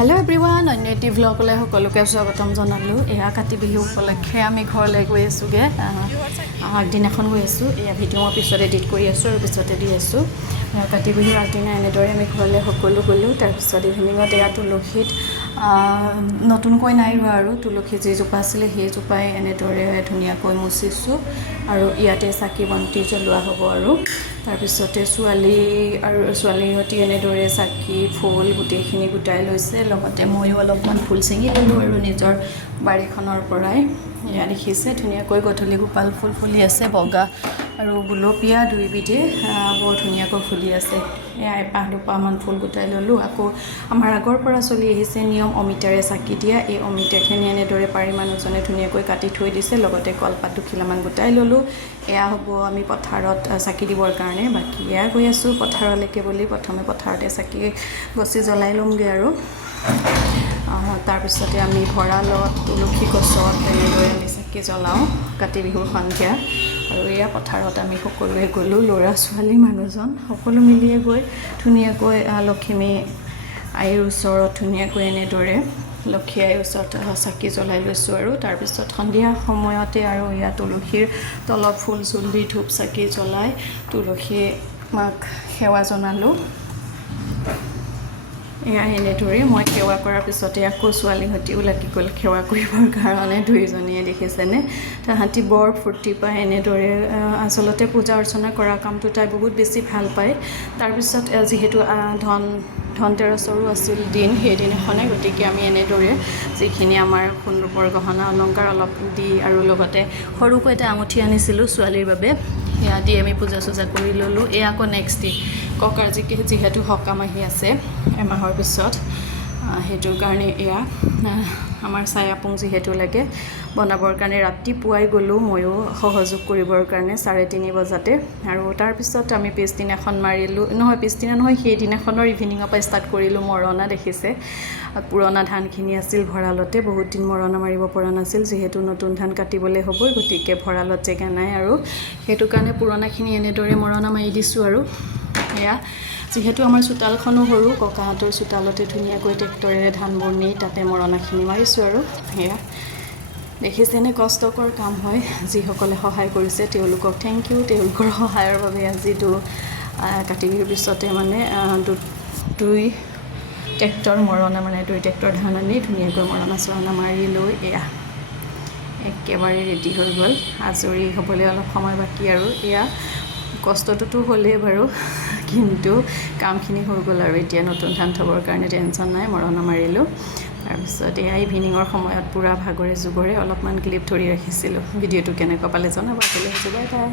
hello everyone अन्यटी व्लगले सकलोके स्वागतम जनालो एया काति बिहु उपलक्षे आमी घरले गई आसुगे আগদিনাখন গৈ আছো এয়া ভিডিও মই পিছতে এডিট কৰি আছো আৰু পিছতে দি আছো কাতি বিহুৰ আগদিনা এনেদৰে আমি ঘৰলে সকলো গলো তাৰ পিছত ইভিনিঙত এয়া তুলসীত নতুনকৈ নাই ৰোৱা আৰু তুলসী যি জোপা আছিল সেই জোপাই এনেদৰে ধুনীয়াকৈ মুচিছো আৰু ইয়াতে চাকি বন্তি জ্বলোৱা হ'ব আৰু তাৰ পিছতে ছোৱালীহঁতি এনেদৰে চাকি ফুল গোটেইখিনি গোটাই লৈছে লগতে ময়ো অলপমান ফুল চিঙি ললো আৰু নিজৰ বাৰীখনৰ পৰাই এয়া দেখিছে ধুনীয়াকৈ গধূলি গোপাল ফুল ফুলি আছে বগা আৰু গুলপীয়া দুইবিধে বৰ ধুনীয়াকৈ ফুলি আছে এয়া এপাহ দুপাহমান ফুল গোটাই ললো আকৌ আমাৰ আগৰ পৰা চলি আহিছে নিয়ম অমিতাৰে চাকি দিয়া এই অমিতাখিনি এনেদৰে পাৰি মানুহজনে ধুনীয়াকৈ কাটি থৈ দিছে লগতে কলপাত দুখিলামান গোটাই ললো এয়া হ'ব আমি পথাৰত চাকি দিবৰ কাৰণে বাকি এয়া গৈ আছো পথাৰলৈকে বুলি প্ৰথমে পথাৰতে চাকি গছি জ্বলাই লমগে আৰু তাৰ পিছতে আমি ভঁৰালত তুলসী গছত এনেদৰে আমি চাকি জ্বলাওঁ কাতি বিহুৰ সন্ধিয়া আৰু এয়া পথাৰত আমি সকলোৱে গ'লো ল'ৰা ছোৱালী মানুহজন সকলো মিলিয়ে গৈ ধুনীয়াকৈ লক্ষ্মী আইৰ ওচৰত ধুনীয়াকৈ এনেদৰে লক্ষ্মী আইৰ ওচৰত চাকি জ্বলাই লৈছোঁ আৰু তাৰপিছত সন্ধিয়া সময়তে আৰু এয়া তুলসীৰ তলত ফুল চুল দি ধূপ চাকি জ্বলাই তুলসী মাক সেৱা জনালোঁ এয়া এনেদৰে মই সেৱা কৰাৰ পিছতে আকৌ ছোৱালীহঁতিও লাগি গ'ল সেৱা কৰিবৰ কাৰণে দুইজনীয়ে দেখিছেনে তাহাঁতি বৰ ফূৰ্তি পায় এনেদৰে আচলতে পূজা অৰ্চনা কৰা কামটো তাই বহুত বেছি ভাল পায় তাৰপিছত যিহেতু ধনতেৰছৰো আছিল দিন সেইদিনাখনে গতিকে আমি এনেদৰে যিখিনি আমাৰ সোণ ৰূপৰ গহনা অলংকাৰ অলপ দি আৰু লগতে সৰুকৈ এটা আঙুঠি আনিছিলোঁ ছোৱালীৰ বাবে এয়া দি আমি পূজা চূজা কৰি ল'লোঁ এয়া আকৌ নেক্সট ডে ককাৰ যিহেতু সকাম আহি আছে এমাহৰ পিছত সেইটোৰ কাৰণে এয়া আমাৰ ছায়াপুং যিহেতু লাগে বনাবৰ কাৰণে ৰাতিপুৱাই গ'লোঁ ময়ো সহযোগ কৰিবৰ কাৰণে 3:30 বজাতে আৰু তাৰপিছত আমি পিছদিনাখন পিছদিনা নহয় সেইদিনাখনৰ ইভিনিঙৰ পৰা ষ্টাৰ্ট কৰিলোঁ মৰণা দেখিছে পুৰণা ধানখিনি আছিল ভঁৰালতে বহুত দিন মৰণা মাৰিব পৰা নাছিল যিহেতু নতুন ধান কাটিবলৈ হ'বই গতিকে ভঁৰালত জেগা নাই আৰু সেইটো কাৰণে পুৰণাখিনি এনেদৰে মৰণা মাৰি দিছোঁ আৰু এয়া যিহেতু আমাৰ চোতালখনো সৰু ককাহঁতৰ চোতালতে ধুনীয়াকৈ ট্ৰেক্টৰেৰে ধানবোৰ নি তাতে মৰণাখিনি মাৰিছোঁ আৰু সেয়া দেখিছেনে কষ্টকৰ কাম হয় যিসকলে সহায় কৰিছে তেওঁলোকক থেংক ইউ তেওঁলোকৰ সহায়ৰ বাবে আজি কাতি বিহুৰ পিছতে মানে দুই ট্ৰেক্টৰ ধান আনি ধুনীয়াকৈ মৰণা মাৰি লৈ এয়া একেবাৰে ৰেডি হৈ গ'ল আজৰি হ'বলৈ অলপ সময় বাকী আৰু এয়া কষ্টটোতো হ'লেই বাৰু কিন্তু কামখিনি হৈ গ'ল আৰু এতিয়া নতুন ধান থ'বৰ কাৰণে টেনশ্যন নাই মৰণা মাৰিলোঁ তাৰপিছত এয়া ইভিনিঙৰ সময়ত পূৰা ভাগৰে জুগৰে অলপমান ক্লিপ ধৰি ৰাখিছিলোঁ ভিডিঅ'টো কেনেকুৱা পালে জনাব বাই বাই